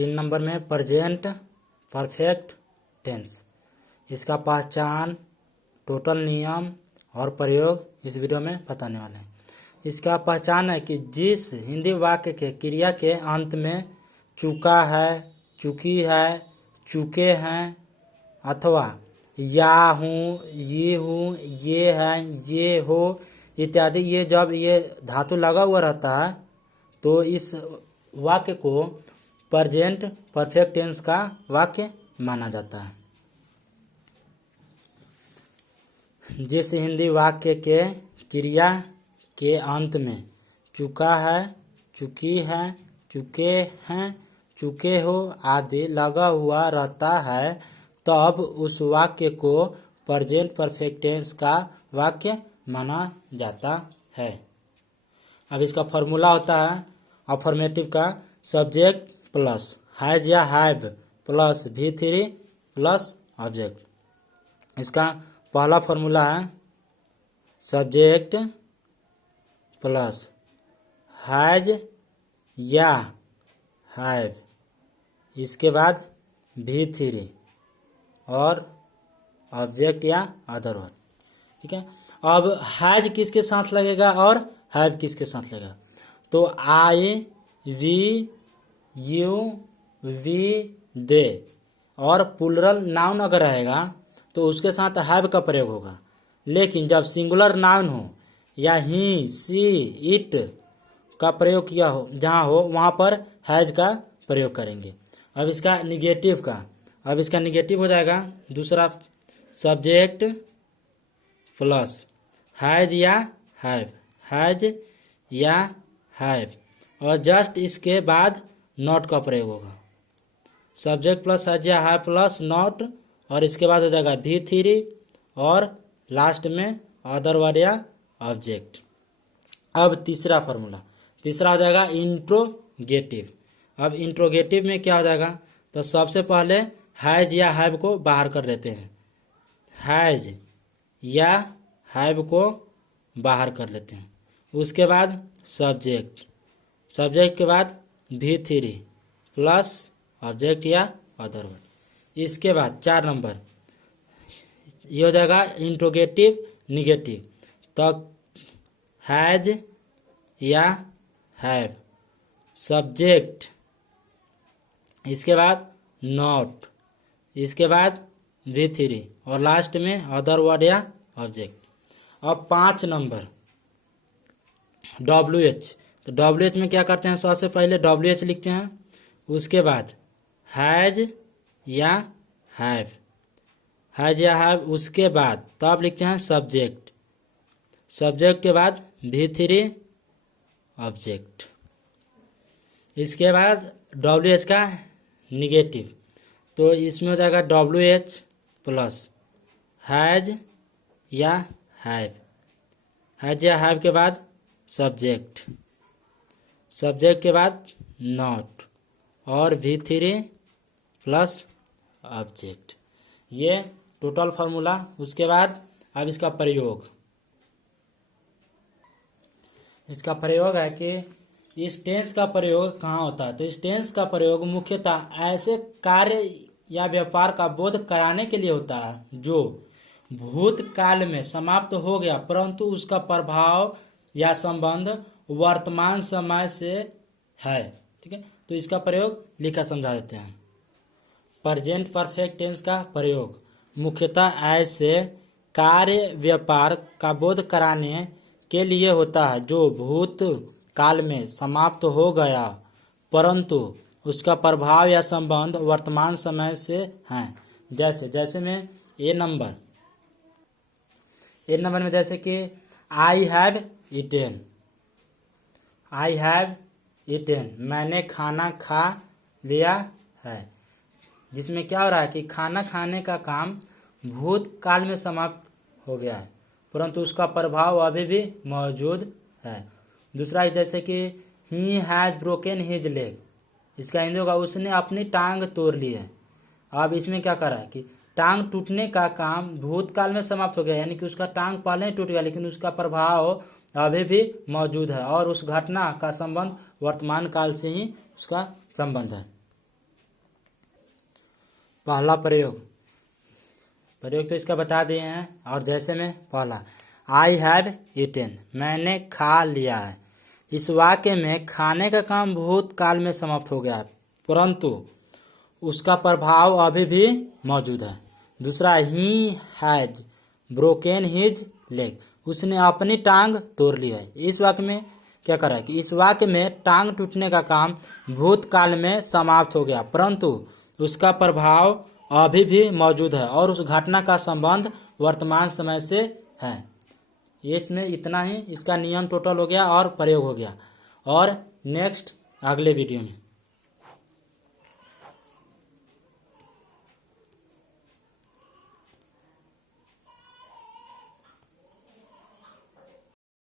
3 number में present perfect tense, इसका पहचान, टोटल नियम और प्रयोग इस वीडियो में बताने वाले हैं। इसका पहचान है कि जिस हिंदी वाक्य के क्रिया के अंत में चुका है, चुकी है, चुके हैं अथवा या हूँ, ये है, ये हो इत्यादि, ये जब ये धातु लगा हुआ रहता है तो इस वाक्य को प्रेजेंट परफेक्ट टेंस का वाक्य माना जाता है। जिस हिंदी वाक्य के क्रिया के अंत में चुका है, चुकी है, चुके हैं, चुके हो आदि लगा हुआ रहता है तब उस वाक्य को प्रेजेंट परफेक्ट टेंस का वाक्य माना जाता है। अब इसका फॉर्मूला होता है अफर्मेटिव का सब्जेक्ट प्लस हैज या have plus V3 plus object. इसका पहला फॉर्मूला है सब्जेक्ट प्लस हैज या हैव, इसके बाद V3 और ऑब्जेक्ट या अदर वर्ड। ठीक है, अब हैज किसके साथ लगेगा और हैव किसके साथ लगेगा? तो आई, वी, यू, वी, दे और प्लूरल नाउन अगर रहेगा तो उसके साथ हैव का प्रयोग होगा। लेकिन जब सिंगुलर नाउन हो या ही, सी, इट का प्रयोग किया हो, जहाँ हो वहाँ पर हैज का प्रयोग करेंगे। अब इसका निगेटिव हो जाएगा दूसरा सब्जेक्ट प्लस हैज या हैव और जस्ट इसके बाद नॉट का प्रयोग होगा। सब्जेक्ट प्लस हैज या हैव प्लस नॉट और इसके बाद हो जाएगा V3 और लास्ट में अदर वर्ड या ऑब्जेक्ट। अब तीसरा हो जाएगा इंट्रोगेटिव। अब इंट्रोगेटिव में क्या हो जाएगा? तो सबसे पहले हैज या हैव को बाहर कर लेते हैं, हैज या हैव को बाहर कर लेते हैं। उसके बाद सब्जेक्ट के बाद V3 प्लस ऑब्जेक्ट या अदर वर्ड। इसके बाद 4 नंबर ये हो जाएगा इंट्रोगेटिव निगेटिव। तो हैज या हैव, सब्जेक्ट, इसके बाद नॉट, इसके बाद V3 और लास्ट में अदर वर्ड या ऑब्जेक्ट। अब 5 नंबर WH। तो WH में क्या करते हैं? सबसे पहले WH लिखते हैं, उसके बाद हैज या हैव, उसके बाद तब लिखते हैं सब्जेक्ट के बाद V3 ऑब्जेक्ट। इसके बाद WH का निगेटिव, तो इसमें हो जाएगा WH प्लस हैज या हैव के बाद सब्जेक्ट के बाद नॉट और V3 प्लस ऑब्जेक्ट। ये टोटल फार्मूला। उसके बाद अब इसका प्रयोग है कि इस टेंस का प्रयोग कहाँ होता है? तो इस टेंस का प्रयोग मुख्यतः ऐसे कार्य या व्यापार का बोध कराने के लिए होता है जो भूतकाल में समाप्त हो गया परंतु उसका प्रभाव या संबंध वर्तमान समय से है। ठीक है, तो इसका प्रयोग लिखा समझा देते हैं। प्रेजेंट परफेक्ट टेंस का प्रयोग मुख्यतः ऐसे कार्य व्यापार का बोध कराने के लिए होता है जो भूतकाल में समाप्त हो गया परंतु उसका प्रभाव या संबंध वर्तमान समय से है। जैसे में ए नंबर में जैसे कि आई हैव ईटेन, मैंने खाना खा लिया है। जिसमें क्या हो रहा है कि खाना खाने का काम भूतकाल में समाप्त हो गया है परंतु उसका प्रभाव अभी भी मौजूद है। दूसरा जैसे कि he has broken his leg, इसका हिंदी होगा उसने अपनी टांग तोड़ ली है। अब इसमें क्या कर रहा है कि टांग टूटने का काम भूतकाल में समाप्त हो गया, यानी कि उसका टांग पहले ही टूट गया लेकिन उसका प्रभाव अभी भी मौजूद है और उस घटना का संबंध वर्तमान काल से ही उसका संबंध है। पहला प्रयोग तो इसका बता दिए हैं। और जैसे में पहला आई हैव ईटेन, मैंने खा लिया है। इस वाक्य में खाने का काम भूतकाल में समाप्त हो गया है, परंतु उसका प्रभाव अभी भी मौजूद है। दूसरा he has broken his leg, उसने अपनी टांग तोड़ ली है। इस वाक्य में क्या कर रहा है कि इस वाक्य में टांग टूटने का काम भूतकाल में समाप्त हो गया, परंतु उसका प्रभाव अभी भी मौजूद है और उस घटना का संबंध वर्तमान समय से है। इसमें इतना ही, इसका नियम टोटल हो गया और प्रयोग हो गया। और नेक्स्ट अगले वीडियो में।